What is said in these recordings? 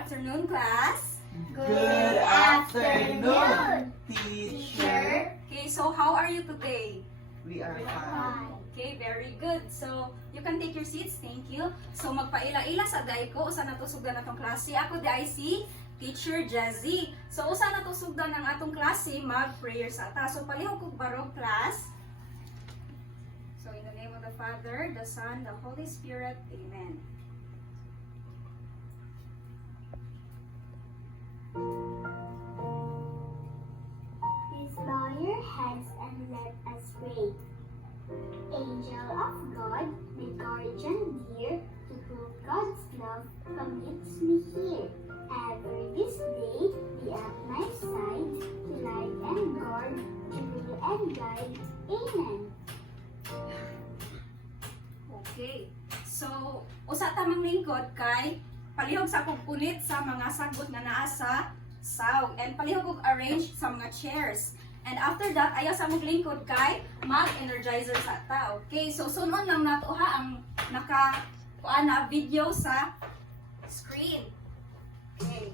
afternoon, class. Good afternoon, teacher. Okay, so how are you today? We are fine. Okay, very good. So, you can take your seats. Thank you. So, magpaila-ila sa day ko. Usa na to sugdan atong klase. Ako di si Teacher Jazzy. So, usa na to sugdan ng atong klase, mag-prayer sa ata. So, palihog kong barog, class. So, in the name of the Father, the Son, the Holy Spirit. Amen. Please bow your heads and let us pray. Angel of God, my guardian dear, to whom God's love commits me here. Ever this day be at my side, to light and guard, to rule and guide. Amen. Okay. So, usa tamang lingkod kay palihog sa kog punit sa mga sagot na naa sa SAW and palihog og arrange sa mga chairs. And after that, ayaw sa mong lingkod kay mag-energizer sa ta. Okay, so sunon lang nato ha ang naka video sa screen. Okay.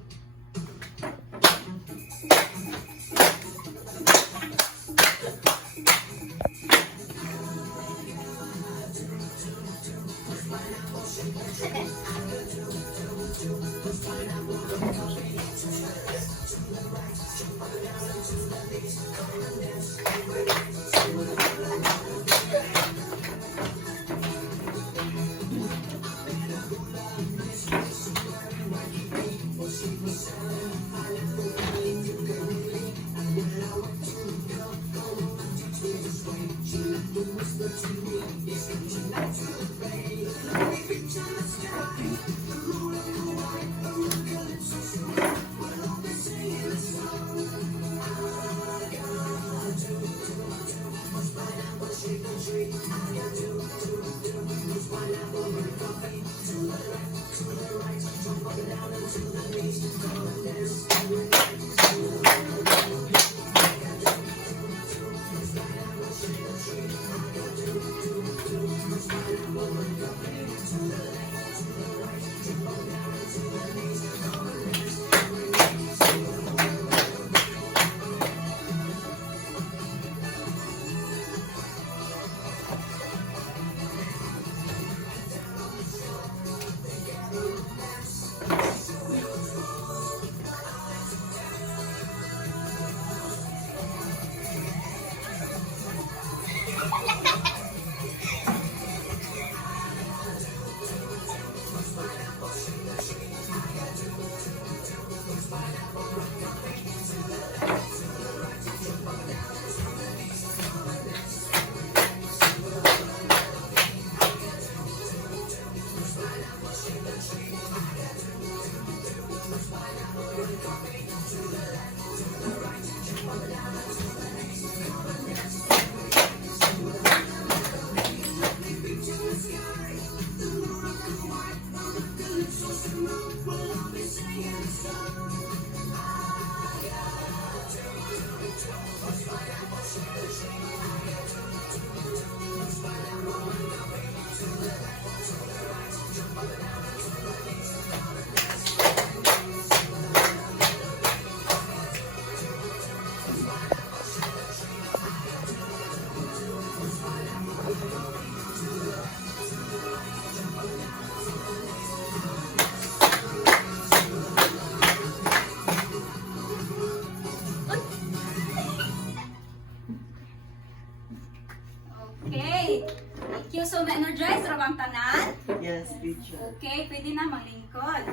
Okay. Thank you. So, na-energize ra bang tanan? Yes, teacher. Okay, pwede na maglingkod.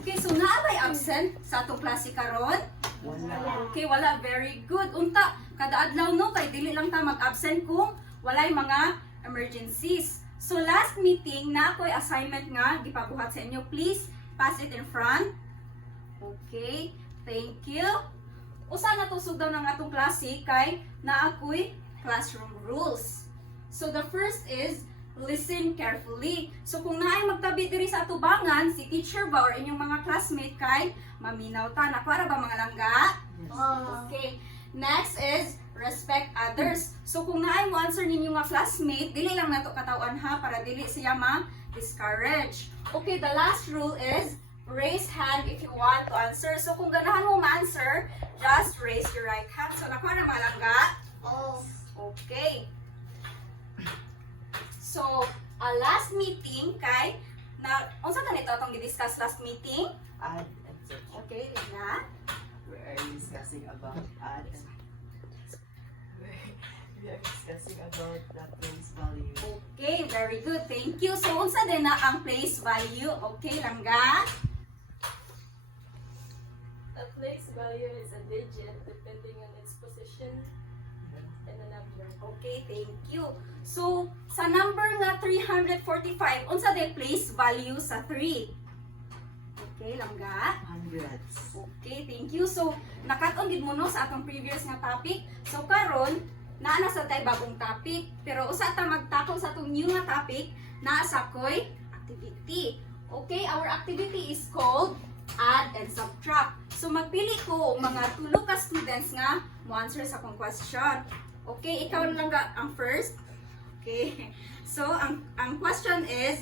Okay, so naabay absent sa atong klase karon? Wala. Okay, wala. Very good. Unta, kada adlaw no, kay dili lang ta mag-absent kung walay mga emergencies. So, last meeting na ako'y assignment nga gipabuhat sa inyo. Please, pass it in front. Okay, thank you. Usa na to sugdaw ng atong klase kay na ako'y classroom rules. So the first is listen carefully. So kung naay magtabi diri sa atubangan si teacher ba or inyong mga classmate kay maminaw ta na para ba mga langga? Okay. Next is respect others. So kung naay mo answer ninyo nga classmate, dili lang nato katawan ha para dili siya ma-discourage. Okay, the last rule is raise hand if you want to answer. So kung ganahan mo ma-answer, just raise your right hand. So nakuha na malangga? Oh. Okay. So, last meeting kay na unsa ganito atong gi-discuss last meeting? Add and subtract. Okay, na. We are discussing about add and we are discussing about the place value. Okay, very good. Thank you. So unsa din na ang place value? Okay, langga. A place value is a digit depending on its position in a number. Okay, thank you. So, sa number nga 345, unsa day place value sa 3? Okay, langga. Hundreds. Okay, thank you. So, nakat-on gid mo no sa atong previous nga topic. So, karon naa na sa tay bagong topic. Pero usa ta magtakol sa atong new nga topic, naa sa koy activity. Okay, our activity is called add and subtract. So, magpili ko og mga tulo ka students nga mo answer sa akong question. Okay, ikaw lang ga ang first. Okay. So, ang question is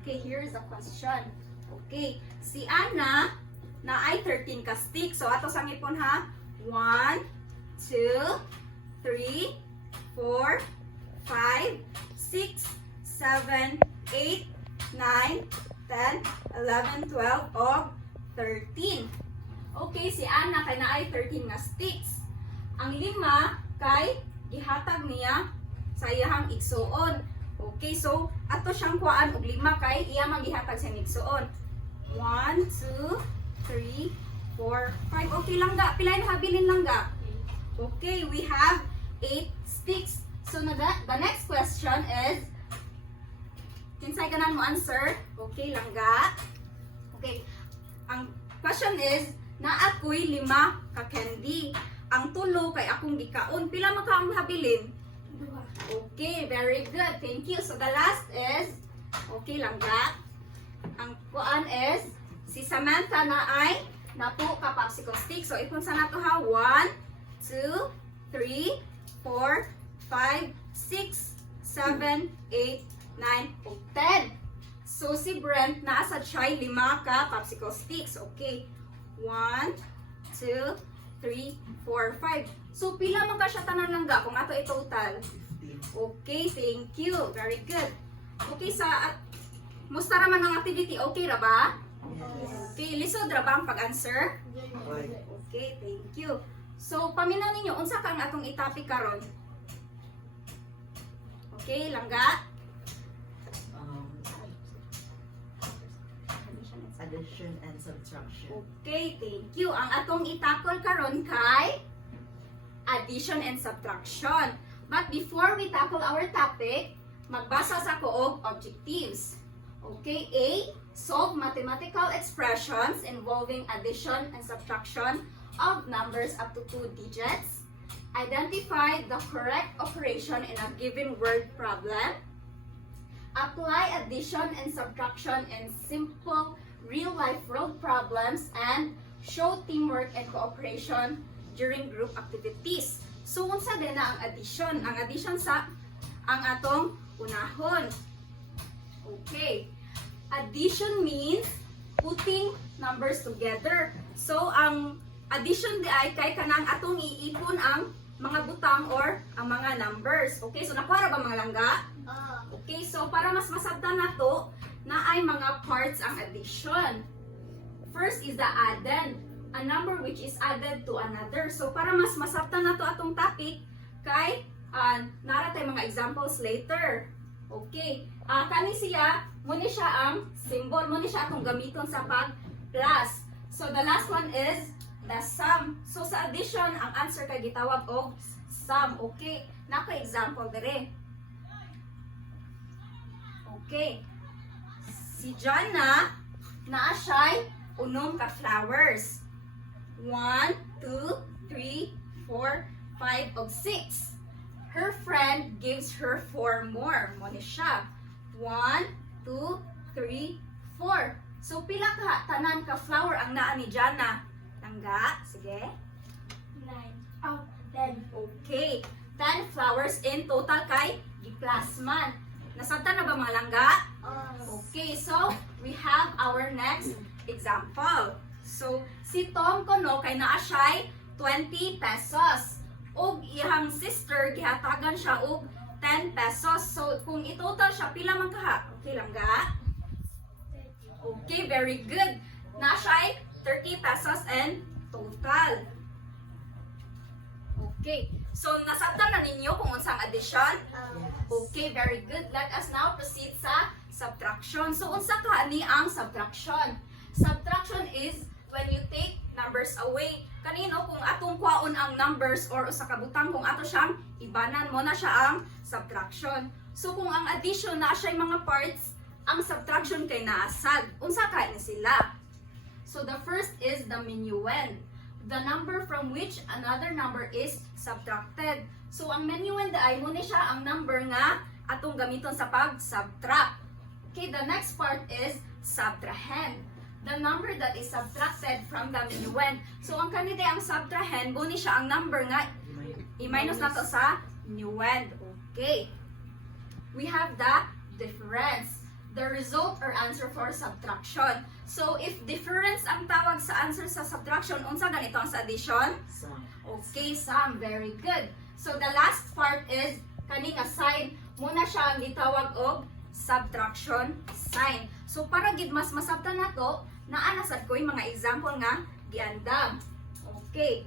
okay, here's the question. Okay, si Anna na ay 13 ka stick. So, ato sang ipon ha. 1, 2, 3, 4, 5, 6, 7, 8, 9, 10, 11, 12, o 13. Okay, si Anna kay na ay 13 nga sticks. Ang 5 kay gihatag niya sa iyahang igsuon. Okay, so ato siyang kuan og 5 kay iya man gihatag sa igsuon. 1, 2, 3, 4, 5. Okay lang ga. Pila na habilin lang ga. Okay, we have 8 sticks. So the next question is kinsay ganan mo answer? Okay lang ga. Okay. Ang question is na ako'y 5 ka candy. Ang tulo kay akong gikaon. Pila man ka ang habilin? 2. Okay, very good. Thank you. So the last is okay lang ga. Ang kuan is si Samantha na ay napo ka popsicle stick. So ipon sa nato ha. 1, 2, 3, 4, 5, 6, 7, 8, 9, o 10. So si Brent nasa siya 5 ka popsicle sticks. Okay. 1, 2, 3, 4, 5. So pila man ka siya tanan lang ga kung ato i-total? 15. Okay, thank you. Very good. Okay, sa musta raman ang activity? Okay ra ba? Yes. Okay, lisod ra ba ang pag-answer? Right. Okay, thank you. So, paminaw ninyo, unsa ka ang atong i-topic karon? Okay, langga? Addition and subtraction. Okay, thank you. Ang atong itakol karon kay addition and subtraction. But before we tackle our topic, magbasa sa ko og objectives. Okay, A, solve mathematical expressions involving addition and subtraction of numbers up to 2 digits. Identify the correct operation in a given word problem. Apply addition and subtraction in simple real-life world problems and show teamwork and cooperation during group activities. So, unsa din na ang addition? Ang addition sa ang atong unahon. Okay. Addition means putting numbers together. So, ang addition di ay kay kanang atong iipon ang mga butang or ang mga numbers. Okay, so nakuha ra ba mga langga? Okay, so para mas masabtan nato na ay mga parts ang addition. First is the addend, a number which is added to another. So para mas masabtan nato atong topic kay nara tay mga examples later. Okay, kani siya muna siya ang symbol, muna siya atong gamiton sa pag-plus. So the last one is the sum. So sa addition, ang answer kay gitawag og sum. Okay, nako example dire. Okay. Si John naa siya'y unom ka flowers. 1, 2, 3, 4, 5, og 6. Her friend gives her 4 more. Mo ni siya. 1, 2, 3, 4. So pila ka tanan ka flower ang naa ni Jana? Tangga, sige. 9. Oh, 10. Okay. 10 flowers in total kay giplasman. Nasabtan na ba mga langga? Okay, so we have our next example. So, si Tom kono kay naa siya'y 20 pesos. Og iyang sister, gihatagan siya og 10 pesos. So, kung itotal siya, pila man kaha? Okay lang ga? Okay, very good. Na siya'y 30 pesos and total. Okay, so nasabtan na ninyo kung unsang addition? Okay, very good. Let us now proceed sa subtraction. So, unsa ka ni ang subtraction? Subtraction is when you take numbers away. Kanino kung atong kwaon ang numbers or usa ka butang kung ato siyang ibanan mo na siya ang subtraction. So, kung ang addition na siya mga parts, ang subtraction kay naasad. Unsa ka ni sila? So, the first is the minuend. The number from which another number is subtracted. So, ang minuend ay mo ni siya ang number nga atong gamiton sa pag-subtract. Okay, the next part is subtrahend. The number that is subtracted from the minuend. So, ang kanina ang subtrahend, mo ni siya ang number nga i-minus na to sa minuend. Okay. We have the difference. The result or answer for subtraction. So, if difference ang tawag sa answer sa subtraction, unsa ganito ang sa addition? Sum. Okay, sum. Very good. So, the last part is kaning sign. Muna siya ang gitawag og subtraction sign. So, para gid mas masabtan nato, naanasad ko yung mga example nga giandam. Okay.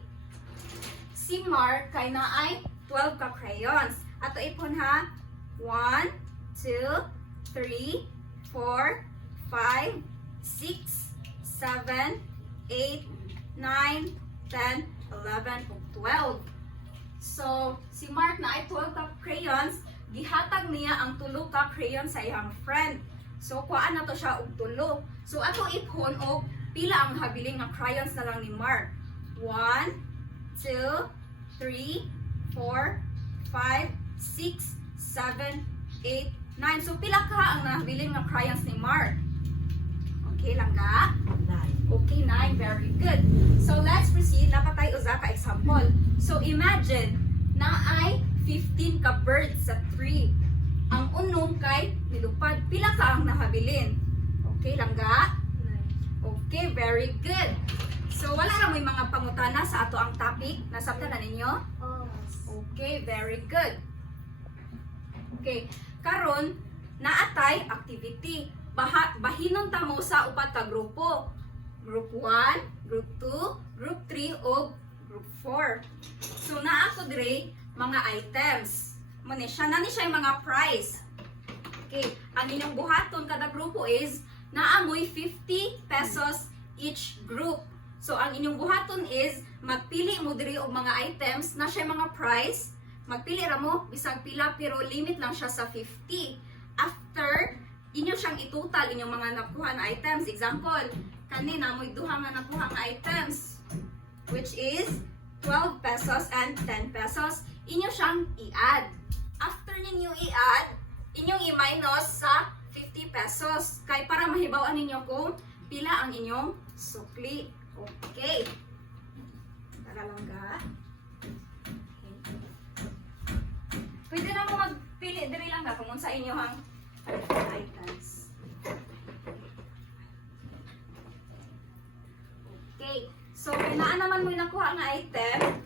Si Mark kay naay 12 ka crayons. Ato ipon ha. 1, 2, 3, 4, 5, 6, 7, 8, 9, 10, 11, 12. So, si Mark na ay 12 ka crayons, gihatag niya ang 2 ka crayons sa iyang friend. So, kuhaan na to siya og 2. So, ato ipon og pila ang habiling nga crayons na lang ni Mark. 1, 2, 3, 4, 5, 6, 7, 8, 9. So, pila ka ang nahabiling nga crayons ni Mark? Okay lang ka? 9. Okay, 9. Very good. So, let's proceed. Napatay usa ka example. So, imagine na ay 15 ka birds sa tree. Ang unom kay nilupad. Pila ka ang nahabilin? Okay lang ka? Okay, very good. So, wala na may mga pangutana sa ato ang topic. Nasabtan na ninyo? Okay, very good. Okay, karon naatay activity. Bahinon ta mo sa upat ka grupo. Group 1, Group 2, Group 3 o Group 4. So naa ko dire mga items. Mo ni siya na ni siya yung mga prize. Okay, ang inyong buhaton kada grupo is naamoy 50 pesos each group. So ang inyong buhaton is magpili mo dire og mga items na siya mga prize. Magpili ra mo bisag pila pero limit lang siya sa 50. After inyo siyang itotal inyong mga nakuha na items. Example, kanina mo'y duha nga nakuha nga items which is 12 pesos and 10 pesos. Inyo siyang i-add. After ninyo i-add, inyong i-minus sa 50 pesos. Kay para mahibawan ninyo kung pila ang inyong sukli. Okay. Tara lang ga. Pwede na mo magpili diri lang ka kung sa inyo hang items. Okay. So, pinaan naman mo nakuha nga item.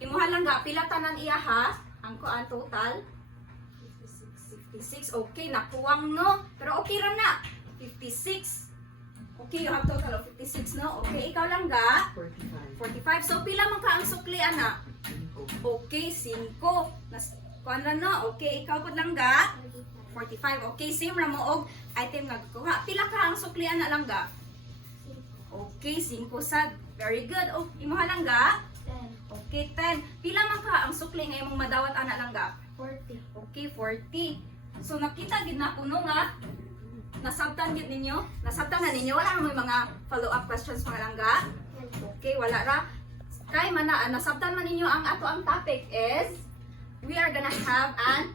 Imuha lang ga, pila tanan iya ha? Ang kuan total? 56. Okay, nakuwang no? Pero okay lang na. 56. Okay, you have total of 56 no? Okay, ikaw lang ga? 45. 45. So, pila man ka ang sukli, ana? Okay, 5. Kuan lang no? Okay, ikaw po lang ga? 45. Okay, same ra mo og item nga kuha. Pila ka ang sukli, ana lang ga? Okay, 5 sad. Very good. Oh, imuha lang ga? 10. Okay, 10. Pila man ka ang sukli nga imong madawat, ana lang ga? 40. Okay, 40. So, nakita gid na kuno nga nasabtan gid ninyo? Nasabtan na ninyo? Wala na may mga follow-up questions mga langga? Okay, wala ra. Kay mana nasabtan man ninyo ang ato ang topic is we are gonna have an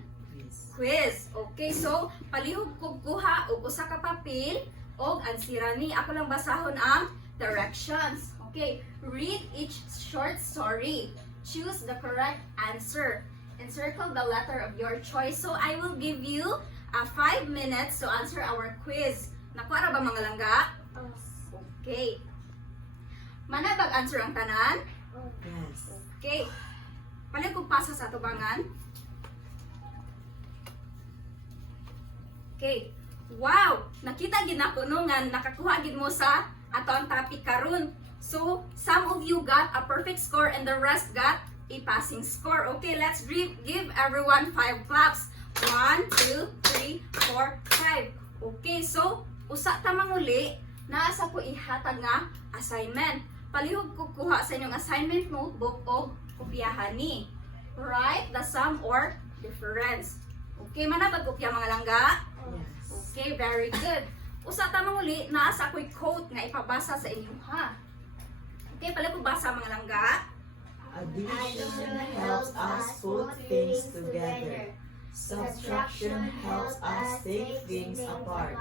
quiz. Okay, so palihog kog kuha og usa ka papel og ansira ni. Ako lang basahon ang directions. Okay, read each short story. Choose the correct answer. Encircle the letter of your choice. So I will give you 5 minutes to answer our quiz. Nakuha ra ba mga langga? Okay. Manabag answer ang tanan? Yes. Okay. Palit kong pasa sa tubangan. Okay. Wow! Nakita gid nako no nga nakakuha gid mo sa ato ang topic karon. So, some of you got a perfect score and the rest got a passing score. Okay, let's give everyone 5 claps. 1, 2, 3, 4, 5. Okay, so usa ta manguli naa sa ko ihatag nga assignment. Palihog ko kuha sa inyong assignment notebook o kopyahan ni. Write the sum or difference. Okay, manabag kopya mga langga? Yes. Okay, very good. Usa ta manguli naa sa ko'y quote nga ipabasa sa inyo ha. Okay, pala ko basa mga langga. Addition helps us put things together. Subtraction helps us take things apart.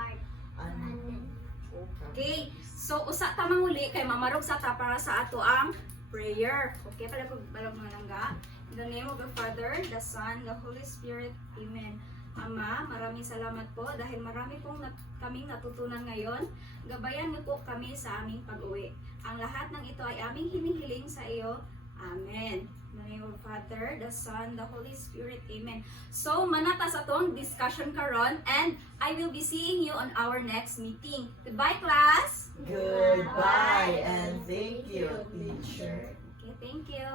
Okay, so usa ta manguli kay mamarog sa ta para sa ato ang prayer. Okay, pala ko balog mga langga. In the name of the Father, the Son, the Holy Spirit. Amen. Ama, maraming salamat po dahil marami pong kaming natutunan ngayon. Gabayan niyo po kami sa aming pag-uwi. Ang lahat ng ito ay aming hinihiling sa iyo. Amen. In the name of the Father, the Son, the Holy Spirit. Amen. So, manata sa tong discussion karon and I will be seeing you on our next meeting. Goodbye, class! Goodbye and thank you, teacher. Okay, thank you.